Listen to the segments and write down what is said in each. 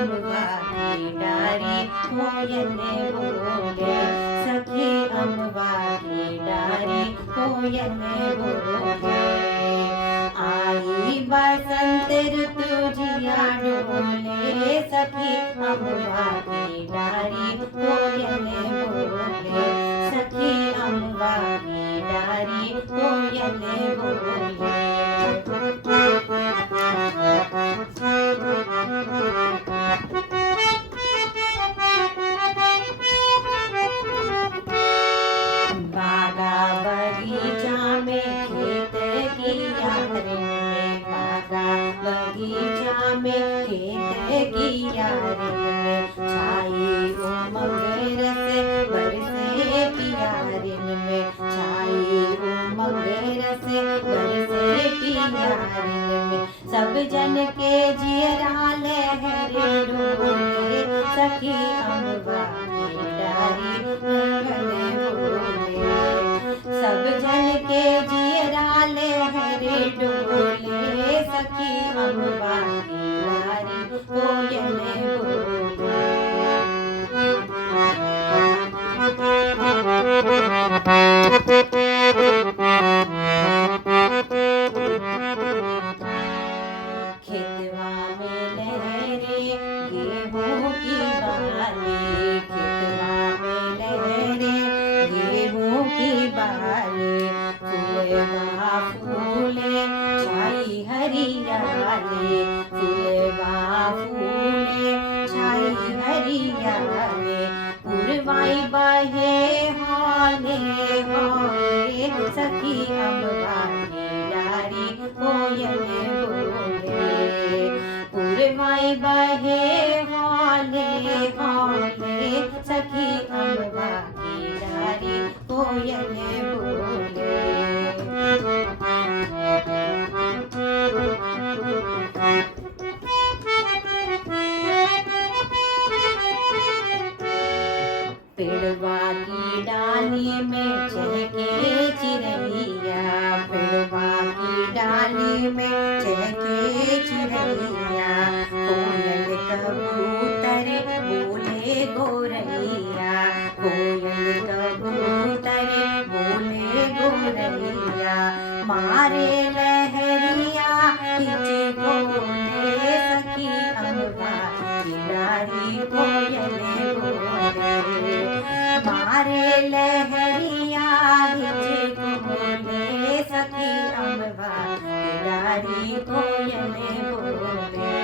अम्बा की डारी कोयल बोले, सखी अम्बा की डारी कोयल बोले। आई बसंत ऋतु जिया डोले, सखी अम्बा की डारी कोयल बोले, सखी अम्बा की डारी कोयल बोले। बागा बगीचा में खेत की यारिन में, बागा बगीचा में खेत की यारिन में, छाई उमंग रस बरसे पियारिन में, छाई उमंग रस बरसे पियारिन में। सब जन के जियरा लहरे डोले, सखी अम्बा की डारी कोयल बोले, सब जन के जियरा लहरे डोले, सखी अम्बा की डारी कोयल बोले। खेतवा में लहरे गेहूं की बाली, खेतवा में लहरे गेहूं की बाली, फूलवा फूले छाई हरियाली, फूलवा फूले छाई हरियाली। पुरवाई बहे हौले हौले, सखी अम्बा की डारी कोयल बोले, पुरवाई बहे हौले हौले, सखी अम्बा की डारी कोयल बोले। पेड़वा की डाली में चहके चिरैया, पेड़वा की डाली में चहके चिरैया, कोयल कबूतर बोले गोरैया, कोयल कबूतर बोले गोरैया। मारे लहरिया खिंच बोले, सखी अम्बा की डारी कोयल बोले, मारे लहरिया खिंच बोले, सखी अम्बा की डारी कोयल बोले।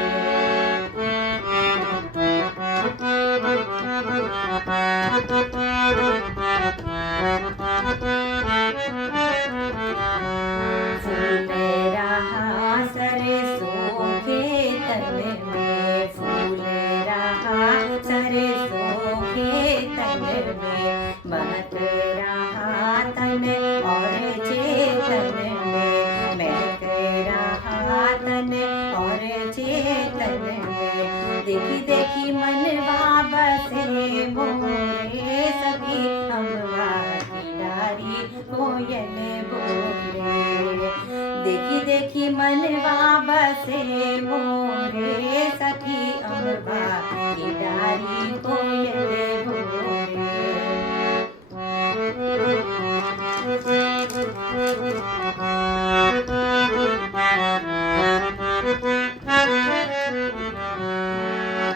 फूल रहा सरसों खेतन में, फूल रहा सरसों खेतन में, महक रहा तन और चेतन में, महक रहा तन और चेतन में। देखी देखी मनवा बसे मोरे, सखी अम्बा की डारी कोयल बोले, देखी देखी मनवा बसे मोरे, सखी अम्बा की डारी कोयल बोले।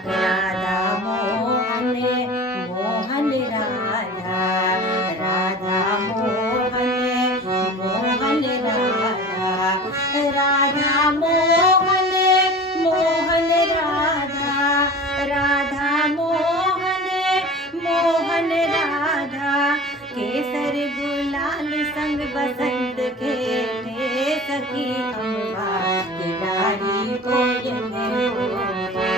राधा मोहन मोहन राधा, राधा मोहन मोहन राधा, राधा मोहन मोहन राधा, राधा मोहन मोहन राधा। केसर गुलाल संग बसंत खेले, सखी अम्बा की डारी कोयल बोले,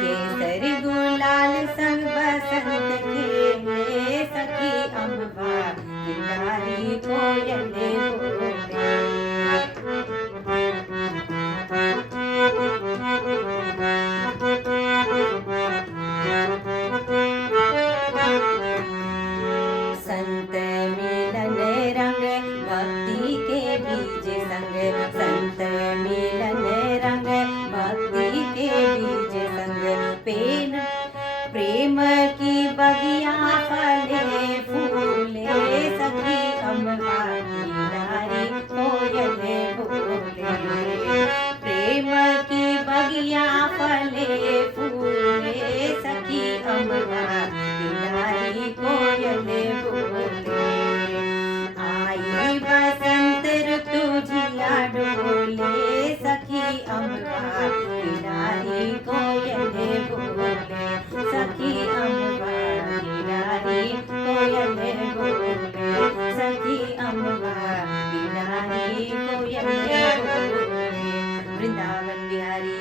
केसर गुलाल संग बसंत खेले, सखी अम्बा की डारी कोयल बोले। संत मिलन रंग भक्ति के बीज संग, संत मिलन रंग भक्ति के बीज संग, वृंदावन बिहारी